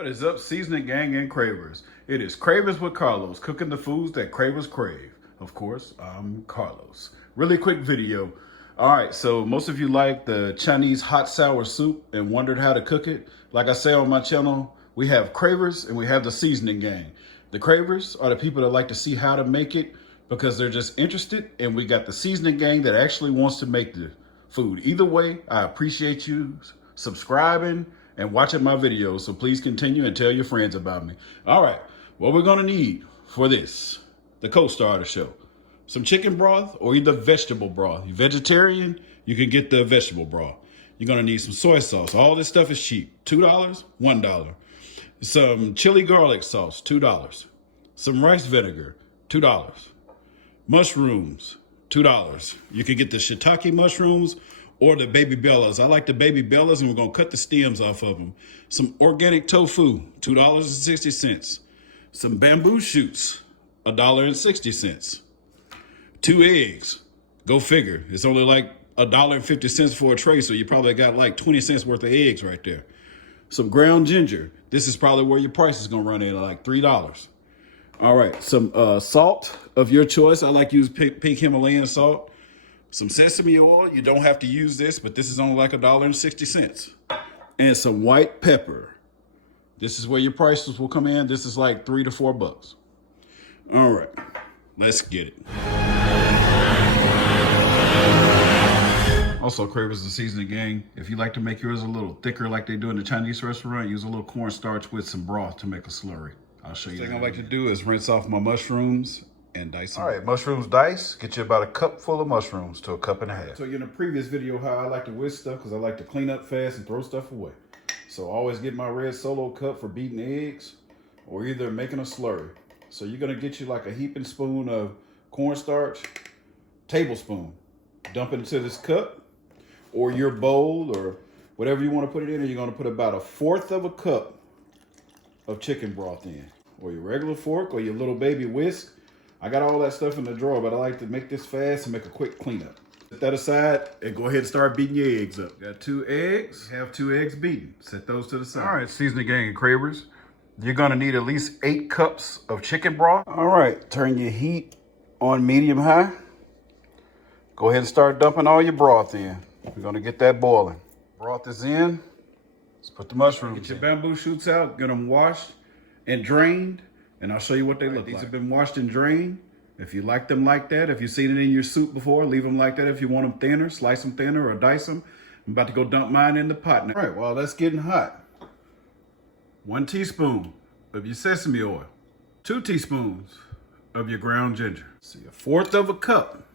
What is up, seasoning gang and cravers? It is Cravings with Carlos, cooking the foods that cravers crave. Of course, I'm Carlos. Really quick video. All right, so most of you like the Chinese hot sour soup and wondered how to cook it. Like I say on my channel, we have cravers and we have the seasoning gang. The cravers are the people that like to see how to make it because they're just interested, and we got the seasoning gang that actually wants to make the food. Either way, I appreciate you subscribing and watching my videos, so please continue and tell your friends about me. All right, what we're gonna need for this, the co-star of the show, some chicken broth or either vegetable broth. You're vegetarian, you can get the vegetable broth. You're gonna need some soy sauce. All this stuff is cheap. $2, $1. Some chili garlic sauce, $2. Some rice vinegar, $2. Mushrooms, $2. You can get the shiitake mushrooms or the baby bellas. I like the baby bellas, and we're gonna cut the stems off of them. Some organic tofu, $2.60. Some bamboo shoots, $1.60. 2 eggs, go figure. It's only like $1.50 for a tray, so you probably got like 20 cents worth of eggs right there. Some ground ginger. This is probably where your price is gonna run in, like $3. All right, some salt of your choice. I like to use pink Himalayan salt. Some sesame oil. You don't have to use this, but this is only like $1.60. And some white pepper. This is where your prices will come in. This is like $3 to $4. All right, let's get it. Also, Cravers the Seasoning Gang, if you like to make yours a little thicker like they do in the Chinese restaurant, use a little cornstarch with some broth to make a slurry. I'll show you. The thing I like to do is rinse off my mushrooms and dice them. All right, mushrooms diced. Get you about a cup full of mushrooms to a cup and a half. So in a previous video how I like to whisk stuff because I like to clean up fast and throw stuff away. So I always get my red Solo cup for beating eggs or either making a slurry. So you're gonna get you like a heaping spoon of cornstarch, tablespoon. Dump it into this cup or your bowl or whatever you want to put it in, and you're gonna put about 1/4 of a cup of chicken broth in, or your regular fork or your little baby whisk. I got all that stuff in the drawer, but I like to make this fast and make a quick cleanup. Set that aside and go ahead and start beating your eggs up. Got 2 eggs, have 2 eggs beaten. Set those to the side. All right, seasoning gang and cravers. You're gonna need at least 8 cups of chicken broth. All right, turn your heat on medium high. Go ahead and start dumping all your broth in. We're gonna get that boiling. Broth is in. Let's put the mushrooms in. Get your bamboo shoots out, get them washed and drained, and I'll show you what they look like. These have been washed and drained. If you like them like that, if you've seen it in your soup before, leave them like that. If you want them thinner, slice them thinner or dice them. I'm about to go dump mine in the pot now. All right, while that's getting hot, 1 teaspoon of your sesame oil, 2 teaspoons of your ground ginger. See, 1/4 of a cup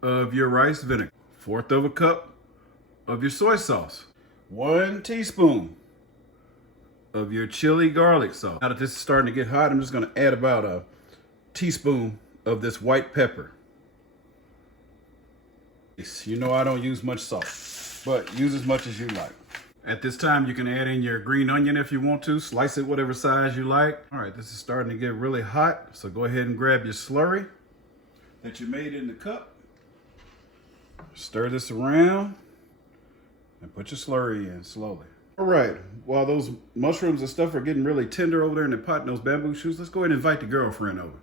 of your rice vinegar, 1/4 of a cup of your soy sauce, 1 teaspoon of your chili garlic sauce. Now that this is starting to get hot, I'm just gonna add about a teaspoon of this white pepper. You know I don't use much salt, but use as much as you like. At this time, you can add in your green onion if you want to. Slice it whatever size you like. All right, this is starting to get really hot, so go ahead and grab your slurry that you made in the cup. Stir this around and put your slurry in slowly. All right, while those mushrooms and stuff are getting really tender over there in the pot and those bamboo shoots, let's go ahead and invite the girlfriend over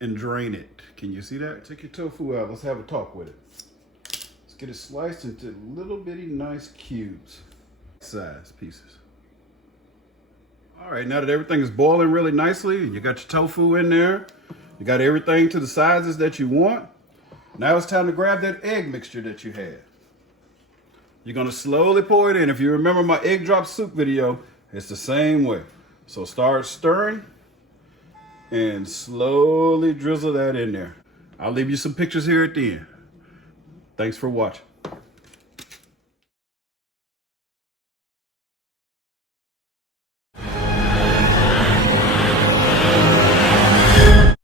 and drain it. Can you see that? Take your tofu out. Let's have a talk with it. Let's get it sliced into little bitty nice cubes, size pieces. All right, now that everything is boiling really nicely and you got your tofu in there, you got everything to the sizes that you want. Now it's time to grab that egg mixture that you had. You're gonna slowly pour it in. If you remember my egg drop soup video, it's the same way. So start stirring and slowly drizzle that in there. I'll leave you some pictures here at the end. Thanks for watching.